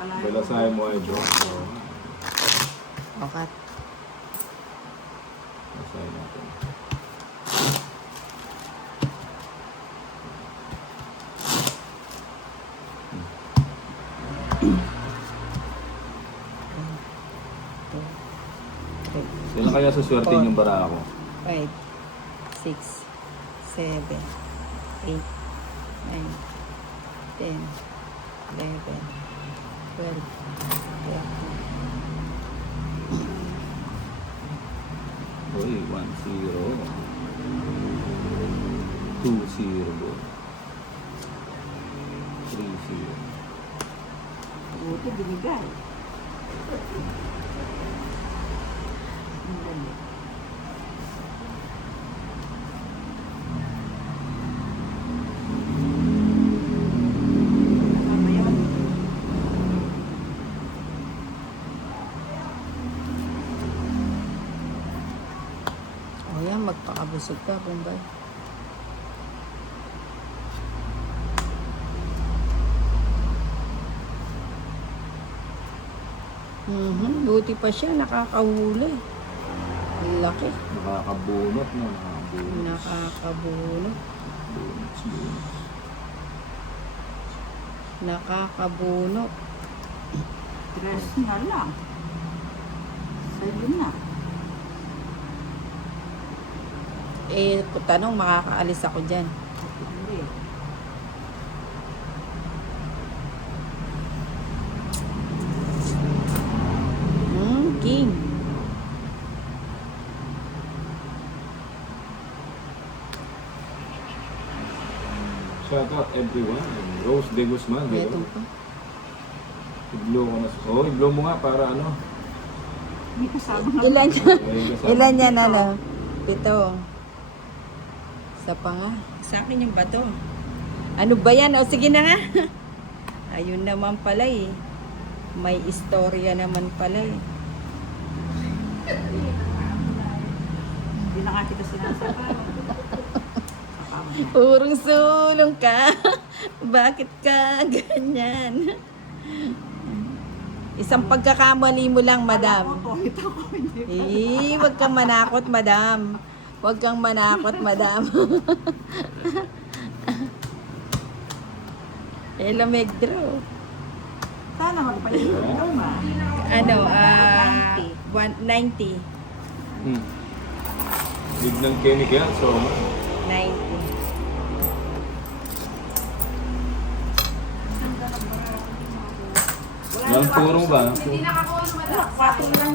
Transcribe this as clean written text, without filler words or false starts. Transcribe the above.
Balasahin mo ay bro. Okay. Balasahin natin. Sino kaya suswerte yung bara ako? 5, 6, 7, 8, 9, 10, 11, 12, 13. Uy, 1-0. 2-0. 3-0. Buti binigay. O yan, magpakabusog ka, Bombay. Buti pa siya, nakakahuli. Ang laki. Nakakabunot na. Nakakabunot. Nakakabunot. Nakakabunot. Tres na lang. 7 na. Eh, tanong, makakaalis ako dyan. Hindi. King. Shout out everyone. Rose De Guzman. di ba? Ito pa. I-blow ko na. Oh, i-blow mo nga para ano. May kasama nga. Ilan May kasama. Ilan yan, ano? 7. Isa pa nga. Sa akin yung bato. Ano ba yan? O, sige na nga. Ayun naman pala eh. May istorya naman pala eh. Hindi na nga kita sinasabi. Purong sulong ka. Bakit ka ganyan? Isang pagkakamali mo lang, madam. Ito ko, Eh, hindi. wag kang manakot, madam. Wag kang manakot, madam. Hello, Megdro. Sana magpalit ka ma. Ano, 190. Big ng chemical. So, 90. walang puro ba? Patong lang.